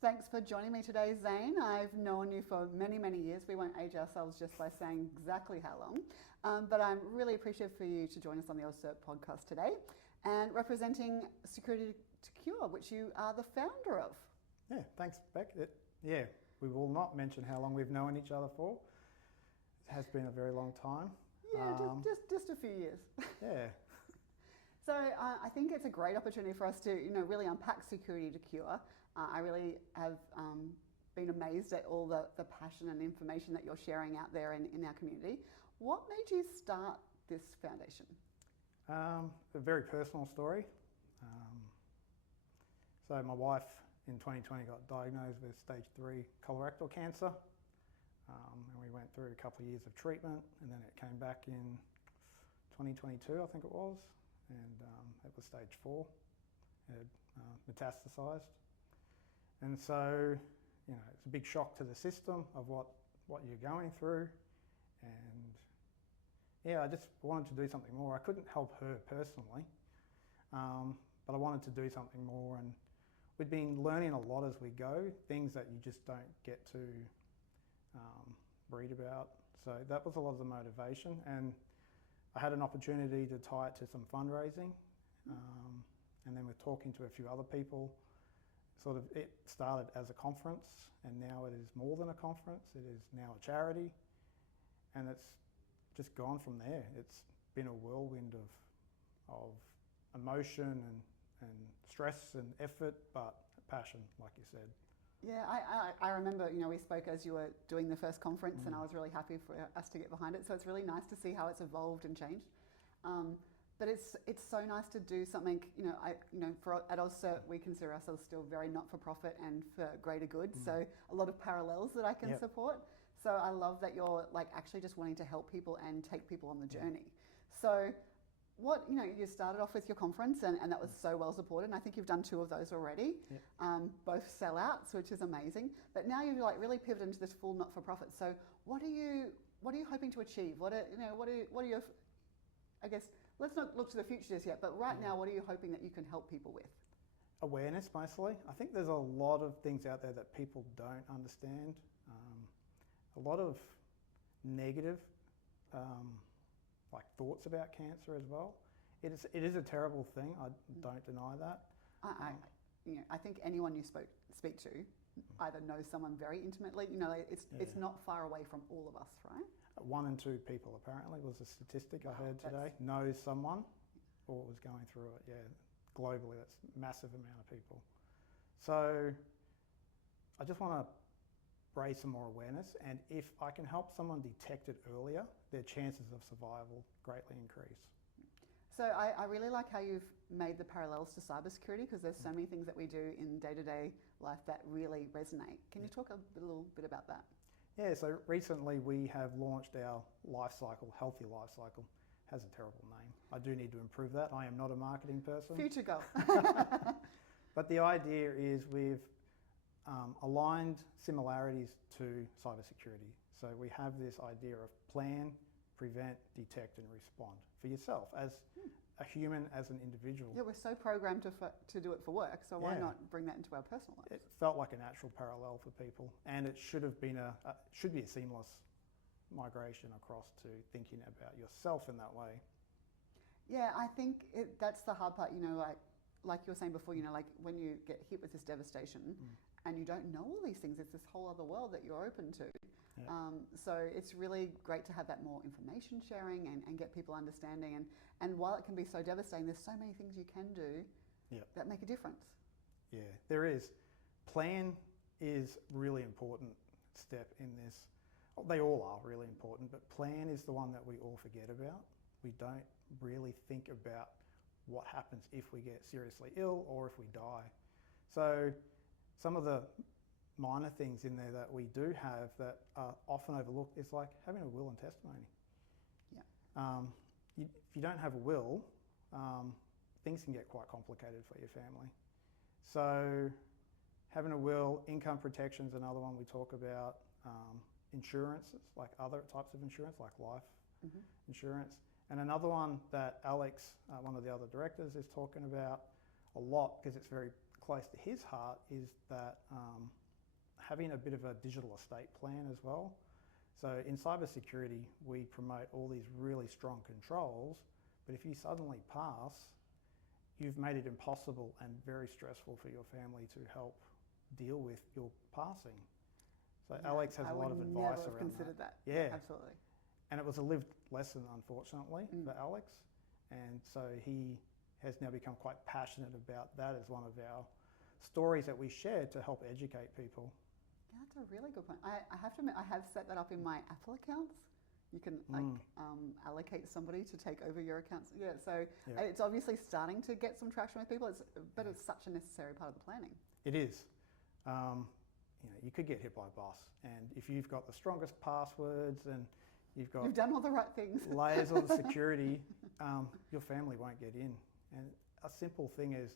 Thanks for joining me today, Zane. I've known you for many, many years. We won't age ourselves just by saying exactly how long. But I'm really appreciative for you to join us on the AUSCERT podcast today and representing Security2Cure, which you are the founder of. Yeah, thanks, Bek. We will not mention how long we've known each other for. It has been a very long time. Yeah, just a few years. Yeah. So I think it's a great opportunity for us to, really unpack Security2Cure. I really have been amazed at all the passion and information that you're sharing out there in our community. What made you start this foundation? A very personal story. So my wife in 2020 got diagnosed with stage 3 colorectal cancer. And we went through a couple of years of treatment, and then it came back in 2022, I think it was. And it was stage 4, it had metastasized. And so, it's a big shock to the system of what you're going through. And yeah, I just wanted to do something more. I couldn't help her personally, but I wanted to do something more. And we'd been learning a lot as we go, things that you just don't get to read about. So that was a lot of the motivation. And I had an opportunity to tie it to some fundraising, and then with talking to a few other people, it started as a conference, and now it is more than a conference. It is now a charity, and it's just gone from there. It's been a whirlwind of emotion and stress and effort, but passion, like you said. Yeah, I remember, we spoke as you were doing the first conference, and I was really happy for us to get behind it. So it's really nice to see how it's evolved and changed. But it's so nice to do something, at AUSCERT we consider ourselves still very not-for-profit and for greater good. So a lot of parallels that I can support. So I love that you're actually just wanting to help people and take people on the journey. So you started off with your conference, and that was so well supported, and I think you've done 2 of those already, both sellouts, which is amazing. But now you've really pivoted into this full not-for-profit. So what are you hoping to achieve? What are your, I guess, let's not look to the future just yet, but right now, what are you hoping that you can help people with? Awareness, mostly. I think there's a lot of things out there that people don't understand. A lot of negative thoughts about cancer as well. It is a terrible thing. I don't deny that. I think anyone you speak to either knows someone very intimately. It's not far away from all of us, right? 1 in 2 people apparently was a statistic I heard today. Knows someone or was going through it. Yeah, globally that's a massive amount of people. So I just want to raise some more awareness, and if I can help someone detect it earlier, their chances of survival greatly increase. So I really like how you've made the parallels to cybersecurity, because there's so many things that we do in day-to-day life that really resonate. Can you talk a little bit about that? Yeah, so recently we have launched our life cycle, Healthy Life Cycle. Has a terrible name. I do need to improve that. I am not a marketing person. Future goal. But the idea is we've aligned similarities to cybersecurity. So we have this idea of plan, prevent, detect and respond for yourself as a human, as an individual. Yeah, we're so programmed to do it for work, so why not bring that into our personal lives? It felt like a natural parallel for people, and it should have been should be a seamless migration across to thinking about yourself in that way. Yeah, I think that's the hard part, like you were saying before, when you get hit with this devastation and you don't know all these things, it's this whole other world that you're open to. Yeah. So it's really great to have that more information sharing and get people understanding. And while it can be so devastating, there's so many things you can do that make a difference. Yeah, there is. Plan is really important step in this. They all are really important, but plan is the one that we all forget about. We don't really think about what happens if we get seriously ill or if we die. So some of the minor things in there that we do have that are often overlooked is like having a will and testimony. Yeah. If you don't have a will, things can get quite complicated for your family. So having a will, income protection is another one we talk about. Insurances, like other types of insurance, like life insurance. And another one that Alex, one of the other directors, is talking about a lot because it's very close to his heart is that having a bit of a digital estate plan as well. So in cybersecurity, we promote all these really strong controls, but if you suddenly pass, you've made it impossible and very stressful for your family to help deal with your passing. So Yeah, Alex has a lot of advice I would never have around considered that. Yeah. Absolutely. And it was a lived lesson, unfortunately, for Alex. And so he has now become quite passionate about that as one of our stories that we share to help educate people. Yeah, that's a really good point. I have to admit, I have set that up in my Apple accounts. You can allocate somebody to take over your accounts. Yeah, so it's obviously starting to get some traction with people, but it's such a necessary part of the planning. It is. You could get hit by a bus, and if you've got the strongest passwords and you've done all the right things, layers of the security, your family won't get in. And a simple thing is,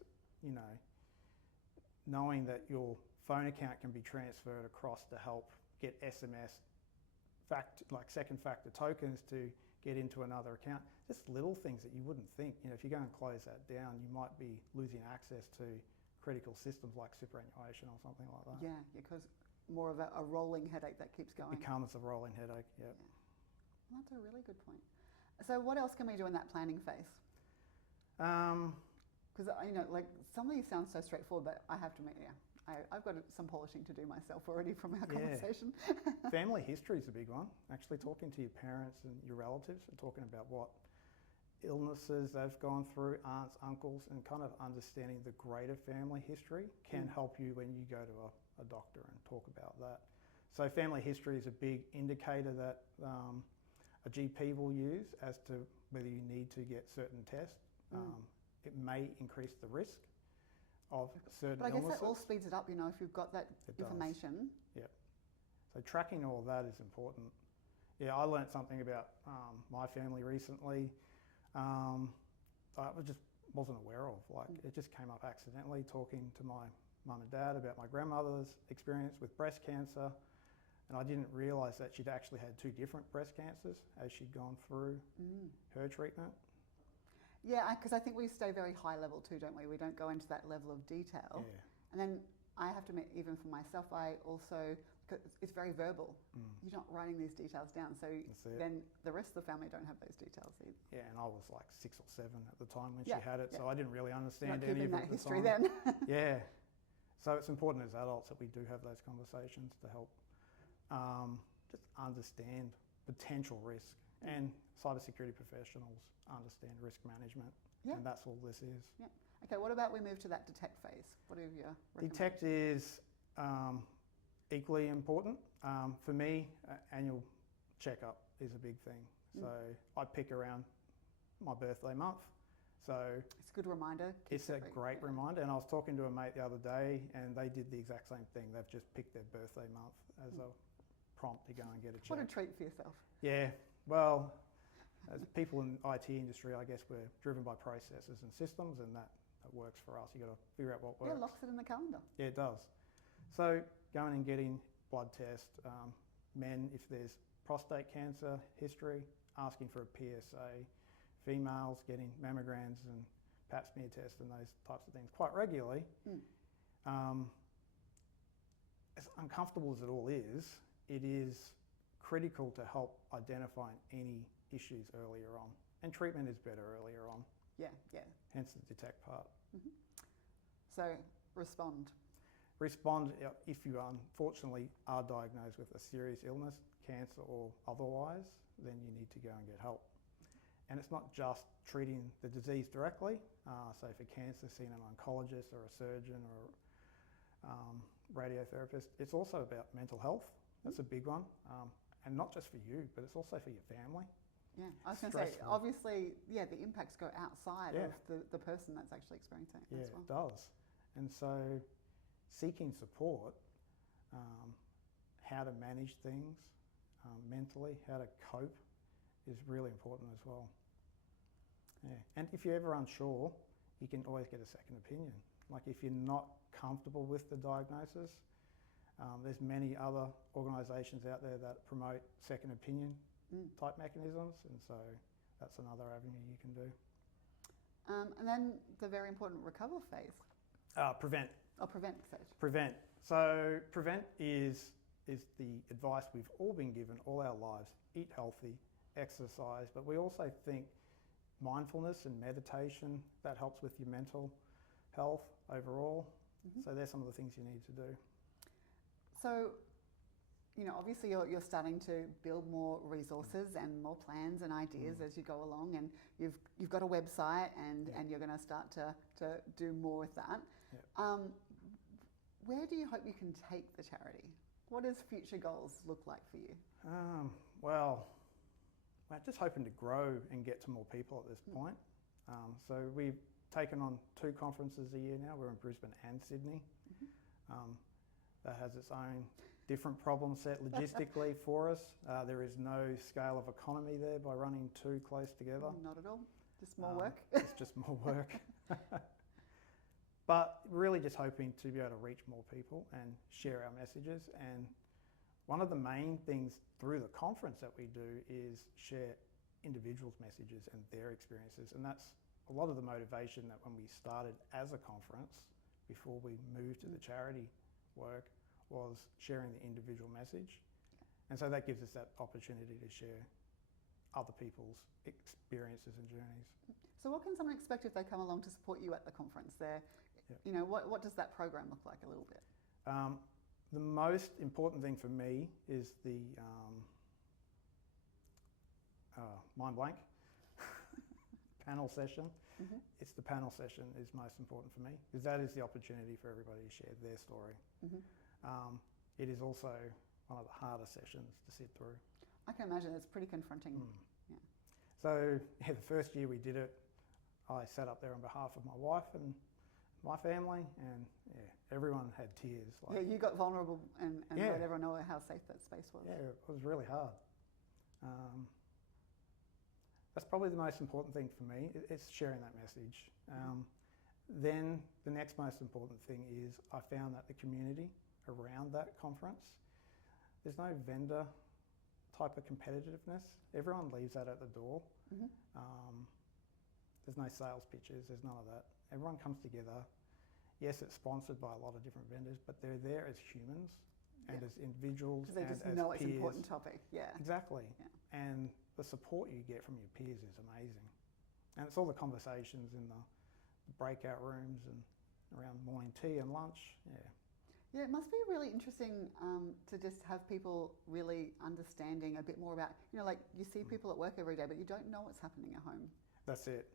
knowing that your phone account can be transferred across to help get SMS, like second factor tokens to get into another account. Just little things that you wouldn't think. If you go and close that down, you might be losing access to critical systems like superannuation or something like that. Yeah, because more of a rolling headache that keeps going. Becomes a rolling headache, yeah. Well, that's a really good point. So what else can we do in that planning phase? Because like some of these sound so straightforward, but I have to admit, I've got some polishing to do myself already from our conversation. Family history is a big one. Actually talking to your parents and your relatives and talking about what illnesses they've gone through, aunts, uncles, and kind of understanding the greater family history can help you when you go to a doctor and talk about that. So family history is a big indicator that a GP will use as to whether you need to get certain tests. It may increase the risk of certain illnesses. But I guess that all speeds it up, if you've got that information. Yeah. So tracking all that is important. Yeah, I learned something about my family recently. I just wasn't aware of. It just came up accidentally talking to my mum and dad about my grandmother's experience with breast cancer. And I didn't realise that she'd actually had 2 different breast cancers as she'd gone through her treatment. Yeah, because I think we stay very high level too, don't we? We don't go into that level of detail. Yeah. And then I have to admit, even for myself, I also, it's very verbal. You're not writing these details down. So then the rest of the family don't have those details either. Yeah, and I was like 6 or 7 at the time when she had it, so I didn't really understand not any of it that at the history time. then. Yeah. So it's important as adults that we do have those conversations to help just understand potential risk. And cybersecurity professionals understand risk management, and that's all this is. Yeah. Okay, what about we move to that detect phase? What are your recommendations? Detect is equally important. For me, annual checkup is a big thing. So I pick around my birthday month. So it's a good reminder. It's a great reminder. And I was talking to a mate the other day, and they did the exact same thing. They've just picked their birthday month as a prompt to go and get a check. What a treat for yourself. Yeah. Well, as people in the IT industry, I guess we're driven by processes and systems, and that works for us. You've got to figure out what works. Yeah, locks it in the calendar. Yeah, it does. So going and getting blood test, men, if there's prostate cancer history, asking for a PSA, females getting mammograms and pap smear tests and those types of things quite regularly. As uncomfortable as it all is, it is critical to help identify any issues earlier on. And treatment is better earlier on. Yeah. Hence the detect part. So respond. Respond if you unfortunately are diagnosed with a serious illness, cancer or otherwise, then you need to go and get help. And it's not just treating the disease directly. So for cancer, seeing an oncologist or a surgeon or radiotherapist. It's also about mental health. That's a big one. And not just for you, but it's also for your family. Yeah, I was going to say, obviously, the impacts go outside of the person that's actually experiencing it as well. Yeah, it does. And so seeking support, how to manage things mentally, how to cope is really important as well. Yeah. And if you're ever unsure, you can always get a second opinion. Like if you're not comfortable with the diagnosis, there's many other organisations out there that promote second opinion type mechanisms, and so that's another avenue you can do. And then the very important recover phase. Prevent. Or prevent, say. Prevent. So prevent is the advice we've all been given all our lives. Eat healthy, exercise, but we also think mindfulness and meditation, that helps with your mental health overall. So there's some of the things you need to do. So, you know, obviously you're starting to build more resources and more plans and ideas as you go along, and you've got a website and you're going to start to do more with that. Where do you hope you can take the charity? What does future goals look like for you? Well, we're just hoping to grow and get to more people at this point. So we've taken on 2 conferences a year now. We're in Brisbane and Sydney. That has its own different problem set logistically for us. There is no scale of economy there by running 2 close together. Not at all. Just more work. It's just more work. But really just hoping to be able to reach more people and share our messages. And one of the main things through the conference that we do is share individuals' messages and their experiences. And that's a lot of the motivation that when we started as a conference, before we moved to the charity work, was sharing the individual message. And so that gives us that opportunity to share other people's experiences and journeys. So what can someone expect if they come along to support you at the conference there? You know, what does that program look like a little bit? The most important thing for me is the mind blank panel session. It's the panel session is most important for me, because that is the opportunity for everybody to share their story. It is also one of the hardest sessions to sit through. I can imagine it's pretty confronting. So the first year we did it, I sat up there on behalf of my wife and my family, and everyone had tears. You got vulnerable and let everyone know how safe that space was. Yeah, it was really hard. That's probably the most important thing for me. It's sharing that message. Then the next most important thing is I found that the community around that conference, there's no vendor type of competitiveness. Everyone leaves that at the door. There's no sales pitches, there's none of that. Everyone comes together. Yes, it's sponsored by a lot of different vendors, but they're there as humans and as individuals and as peers. Because they just know it's an important topic, Exactly. And the support you get from your peers is amazing. And it's all the conversations in the breakout rooms and around morning tea and lunch, Yeah, it must be really interesting to just have people really understanding a bit more about, you know, like you see people at work every day, but you don't know what's happening at home. That's it.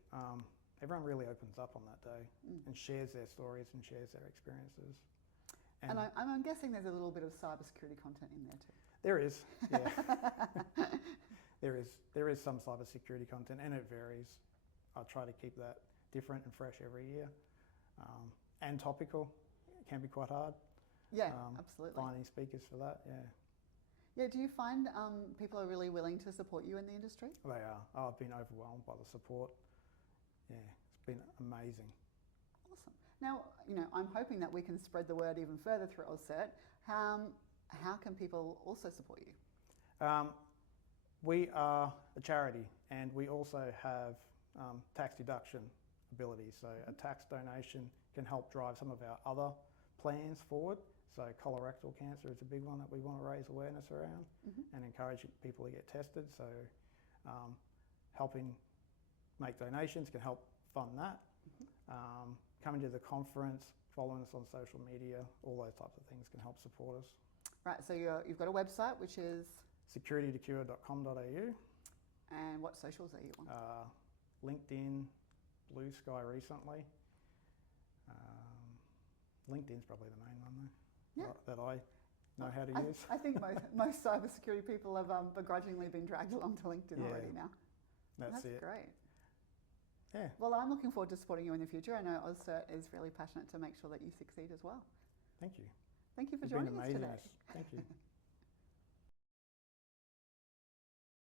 Everyone really opens up on that day and shares their stories and shares their experiences. And I'm guessing there's a little bit of cybersecurity content in there too. There is, yeah. There is some cybersecurity content, and it varies. I try to keep that different and fresh every year, and topical. It can be quite hard. Yeah, absolutely. Finding speakers for that, Yeah, do you find people are really willing to support you in the industry? They are. I've been overwhelmed by the support. Yeah, it's been amazing. Awesome. Now, you know, I'm hoping that we can spread the word even further through AUSCERT. How can people also support you? We are a charity, and we also have tax deduction ability. So a tax donation can help drive some of our other plans forward. So colorectal cancer is a big one that we want to raise awareness around and encourage people to get tested. So helping make donations can help fund that. Coming to the conference, following us on social media, all those types of things can help support us. Right, so you've got a website which is? Security2Cure.com.au. And what socials are you on? LinkedIn, Blue Sky recently. LinkedIn's probably the main one though, that I know how to use. I think most cybersecurity people have begrudgingly been dragged along to LinkedIn already now. That's it. Great. Yeah. Well, I'm looking forward to supporting you in the future. I know AUSCERT is really passionate to make sure that you succeed as well. Thank you. Thank you for You've joining been us amazing. today. Thank you.